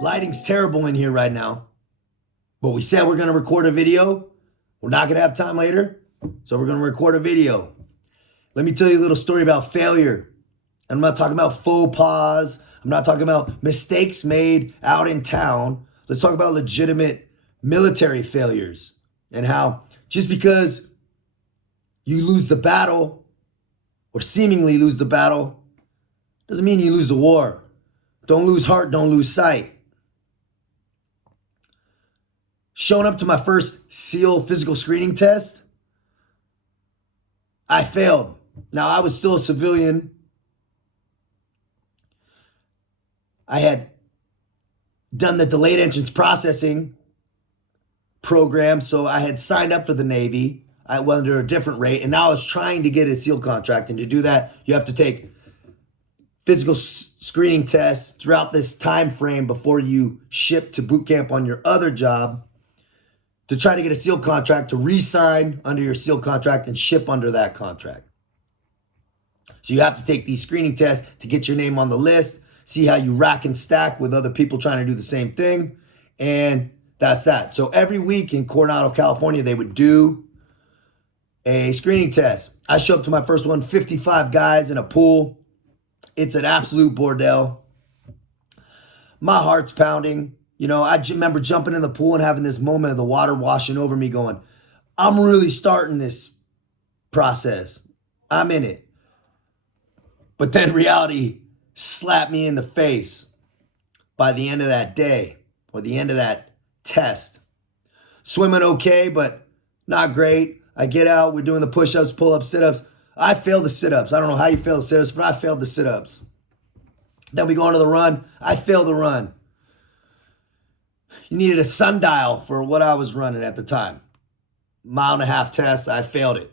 Lighting's terrible in here right now, but we said we're going to record a video. We're not going to have time later, so we're going to record a video. Let me tell you a little story about failure. And I'm not talking about faux pas. I'm not talking about mistakes made out in town. Let's talk about legitimate military failures and how just because you lose the battle or seemingly lose the battle doesn't mean you lose the war. Don't lose heart, don't lose sight. Showing up to my first SEAL physical screening test, I failed. Now, I was still a civilian. I had done the delayed entrance processing program, so I had signed up for the Navy. I went under a different rate, and now I was trying to get a SEAL contract. And to do that, you have to take physical screening tests throughout this time frame before you ship to boot camp on your other job to try to get a SEAL contract, to re-sign under your SEAL contract and ship under that contract. So you have to take these screening tests to get your name on the list, see how you rack and stack with other people trying to do the same thing, and that's that. So every week in Coronado, California, they would do a screening test. I show up to my first one, 55 guys in a pool. It's an absolute bordel. My heart's pounding. You know, I remember jumping in the pool and having this moment of the water washing over me going, I'm really starting this process. I'm in it. But then reality slapped me in the face by the end of that day or the end of that test. Swimming okay, but not great. I get out, we're doing the push-ups, pull-ups, sit-ups. I failed the sit-ups. I don't know how you fail the sit-ups, but I failed the sit-ups. Then we go on to the run. I failed the run. You needed a sundial for what I was running at the time. 1.5 mile test, I failed it.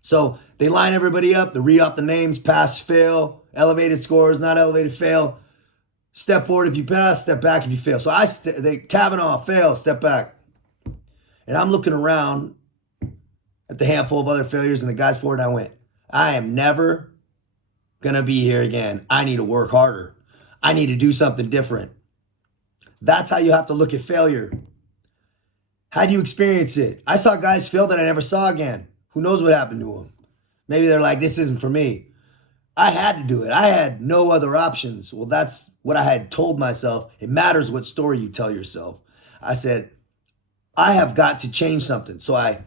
So they line everybody up, they read off the names, pass, fail, elevated scores, not elevated, fail. Step forward if you pass, step back if you fail. So Kavanaugh, fail, step back. And I'm looking around at the handful of other failures and the guys forward, and I went, I am never going to be here again. I need to work harder. I need to do something different. That's how you have to look at failure. How do you experience it? I saw guys fail that I never saw again. Who knows what happened to them? Maybe they're like, this isn't for me. I had to do it. I had no other options. Well, that's what I had told myself. It matters what story you tell yourself. I said, I have got to change something. So I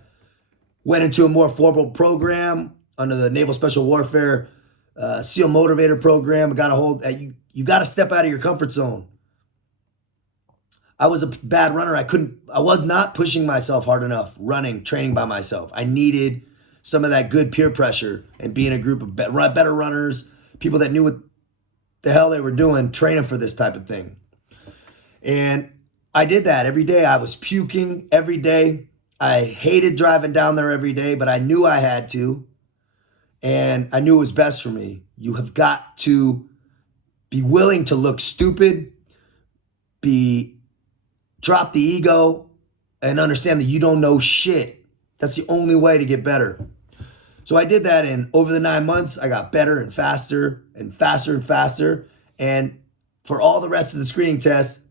went into a more formal program under the Naval Special Warfare SEAL Motivator Program. I got a hold. You got to step out of your comfort zone. I was a bad runner. I was not pushing myself hard enough, running, training by myself. I needed some of that good peer pressure and be in a group of better runners, people that knew what the hell they were doing, training for this type of thing. And I did that every day. I was puking every day. I hated driving down there every day, but I knew I had to. And I knew it was best for me. You have got to be willing to look stupid, drop the ego, and understand that you don't know shit. That's the only way to get better. So I did that, and over the 9 months, I got better and faster and faster and faster. And for all the rest of the screening tests,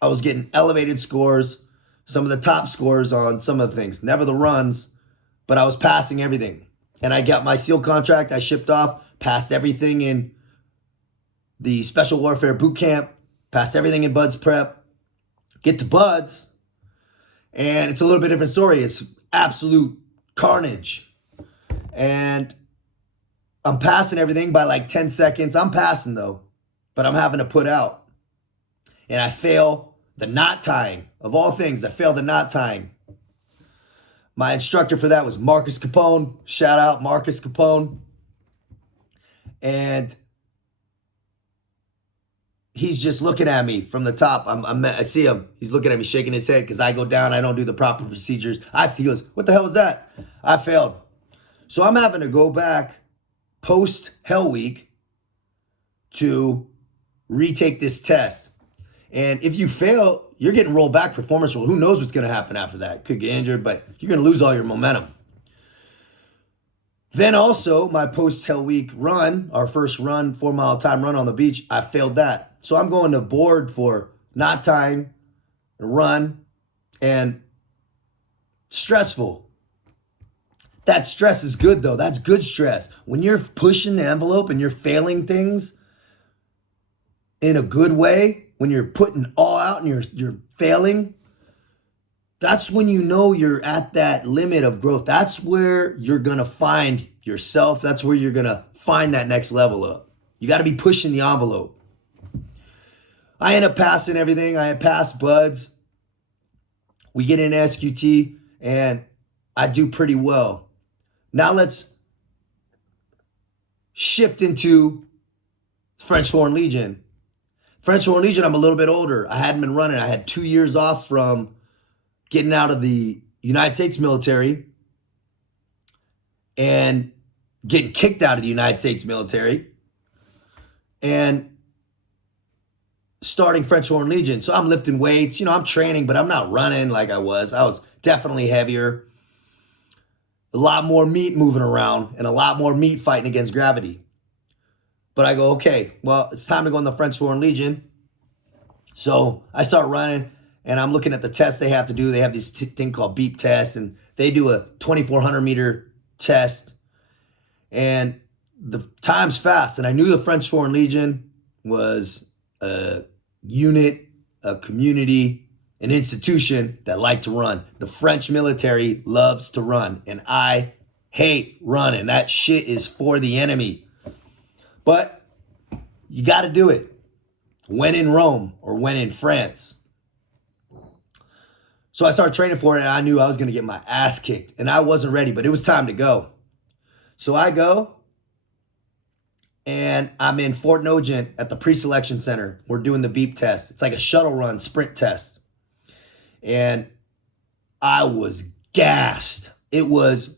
I was getting elevated scores, some of the top scores on some of the things. Never the runs, but I was passing everything. And I got my SEAL contract. I shipped off, passed everything in the Special Warfare Boot Camp, passed everything in Buds Prep. Get to Buds, and it's a little bit different story. It's absolute carnage. And I'm passing everything by like 10 seconds. I'm passing though, but I'm having to put out. And I fail the knot tying. Of all things, I failed the knot tying. My instructor for that was Marcus Capone. Shout out Marcus Capone. And he's just looking at me from the top. I see him. He's looking at me, shaking his head because I go down. I don't do the proper procedures. He goes, what the hell was that? I failed. So I'm having to go back post Hell Week to retake this test. And if you fail, you're getting rolled back performance rule. Who knows what's going to happen after that? Could get injured, but you're going to lose all your momentum. Then also my post-tail week run, our first run, 4 mile time run on the beach, I failed that. So I'm going to board for not time, run, and stressful. That stress is good though. That's good stress. When you're pushing the envelope and you're failing things in a good way, when you're putting all out and you're failing, that's when you know you're at that limit of growth. That's where you're going to find yourself. That's where you're going to find that next level up. You got to be pushing the envelope. I end up passing everything. I had passed buds. We get in SQT and I do pretty well. Now let's shift into French Foreign Legion. French Foreign Legion, I'm a little bit older. I hadn't been running. I had 2 years off from getting out of the United States military and getting kicked out of the United States military and starting French Foreign Legion. So I'm lifting weights, I'm training, but I'm not running like I was. I was definitely heavier, a lot more meat moving around and a lot more meat fighting against gravity. But I go, okay, well, it's time to go in the French Foreign Legion. So I start running. And I'm looking at the tests they have to do. They have this thing called beep test, and they do a 2,400 meter test. And the time's fast. And I knew the French Foreign Legion was a unit, a community, an institution that liked to run. The French military loves to run, and I hate running. That shit is for the enemy. But you got to do it. When in Rome or when in France. So I started training for it, and I knew I was going to get my ass kicked, and I wasn't ready, but it was time to go. So I go, and I'm in Fort Nugent at the pre-selection center. We're doing the beep test. It's like a shuttle run, sprint test. And I was gassed. It was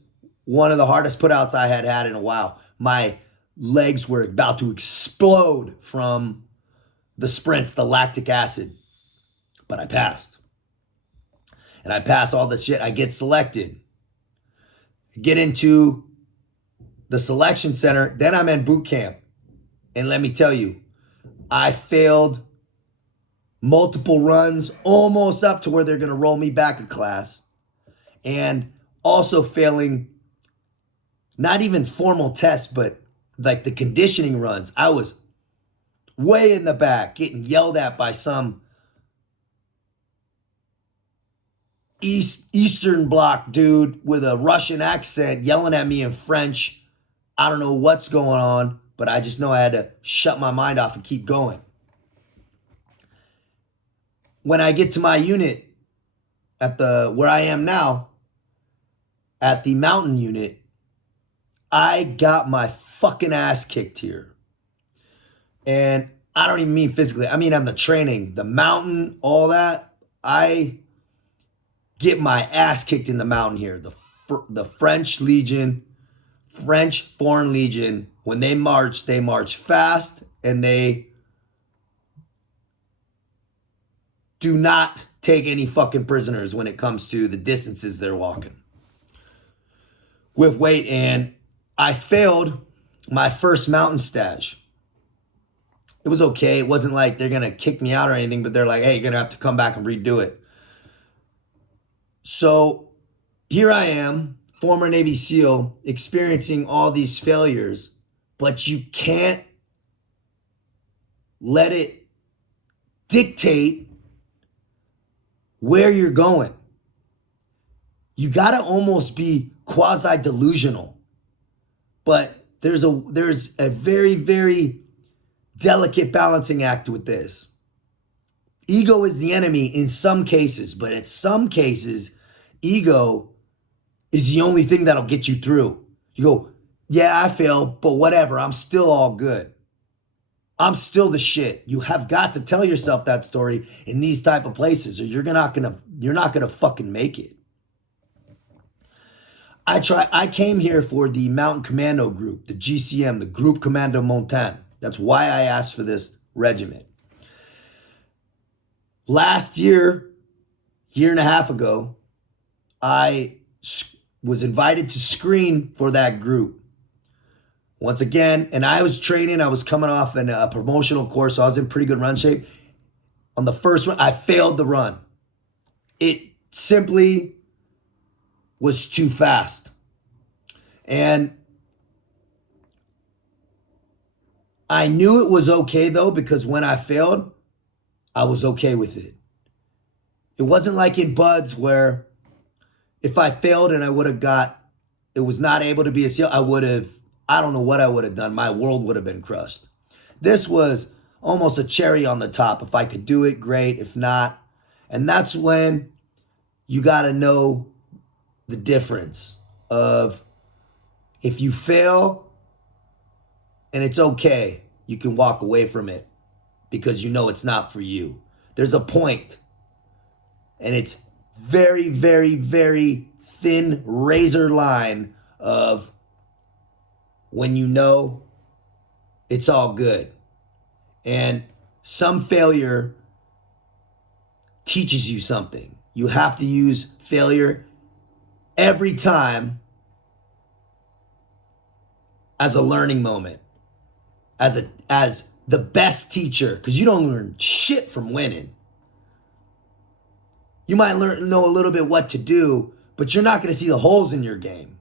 one of the hardest putouts I had had in a while. My legs were about to explode from the sprints, the lactic acid. But I passed. And I pass all this shit. I get selected. Get into the selection center. Then I'm in boot camp. And let me tell you, I failed multiple runs, almost up to where they're going to roll me back a class. And also failing not even formal tests, but like the conditioning runs. I was way in the back, getting yelled at by some Eastern Bloc dude with a Russian accent yelling at me in French. I don't know what's going on, but I just know I had to shut my mind off and keep going. When I get to my unit at where I am now, at the mountain unit, I got my fucking ass kicked here. And I don't even mean physically. I mean on the training, the mountain, all that. I get my ass kicked in the mountain here. The French Legion, French Foreign Legion, when they march fast, and they do not take any fucking prisoners when it comes to the distances they're walking with weight. And I failed my first mountain stage. It was okay. It wasn't like they're going to kick me out or anything, but they're like, hey, you're going to have to come back and redo it. So here I am, former Navy SEAL, experiencing all these failures, but you can't let it dictate where you're going. You got to almost be quasi-delusional. But there's a very, very delicate balancing act with this. Ego is the enemy in some cases, but in some cases, ego is the only thing that'll get you through. You go, yeah, I failed, but whatever, I'm still all good. I'm still the shit. You have got to tell yourself that story in these type of places, or you're not gonna fucking make it. I came here for the Mountain Commando Group, the GCM, the Group Commando Montagne. That's why I asked for this regiment. Last year and a half ago, I was invited to screen for that group. Once again, and I was training, I was coming off a promotional course, so I was in pretty good run shape. On the first run, I failed the run. It simply was too fast. And I knew it was okay though, because when I failed, I was okay with it. It wasn't like in buds where if I failed and it was not able to be a SEAL, I don't know what I would have done. My world would have been crushed. This was almost a cherry on the top. If I could do it, great. If not, and that's when you got to know the difference of if you fail and it's okay, you can walk away from it because you know it's not for you. There's a point, and it's very, very, very thin razor line of when you know it's all good. And some failure teaches you something. You have to use failure every time as a learning moment, as the best teacher, because you don't learn shit from winning. You might know a little bit what to do, but you're not going to see the holes in your game.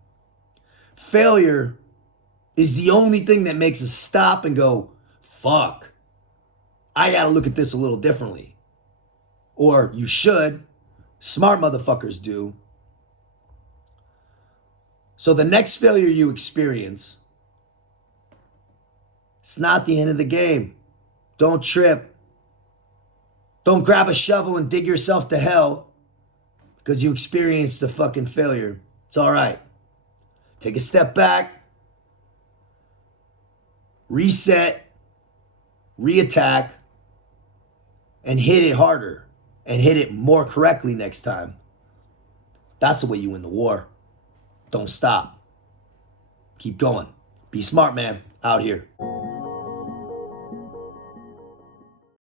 Failure is the only thing that makes us stop and go, fuck, I got to look at this a little differently. Or you should. Smart motherfuckers do. So the next failure you experience, it's not the end of the game. Don't trip. Don't grab a shovel and dig yourself to hell because you experienced a fucking failure. It's all right. Take a step back. Reset. Reattack. And hit it harder. And hit it more correctly next time. That's the way you win the war. Don't stop. Keep going. Be smart, man. Out here.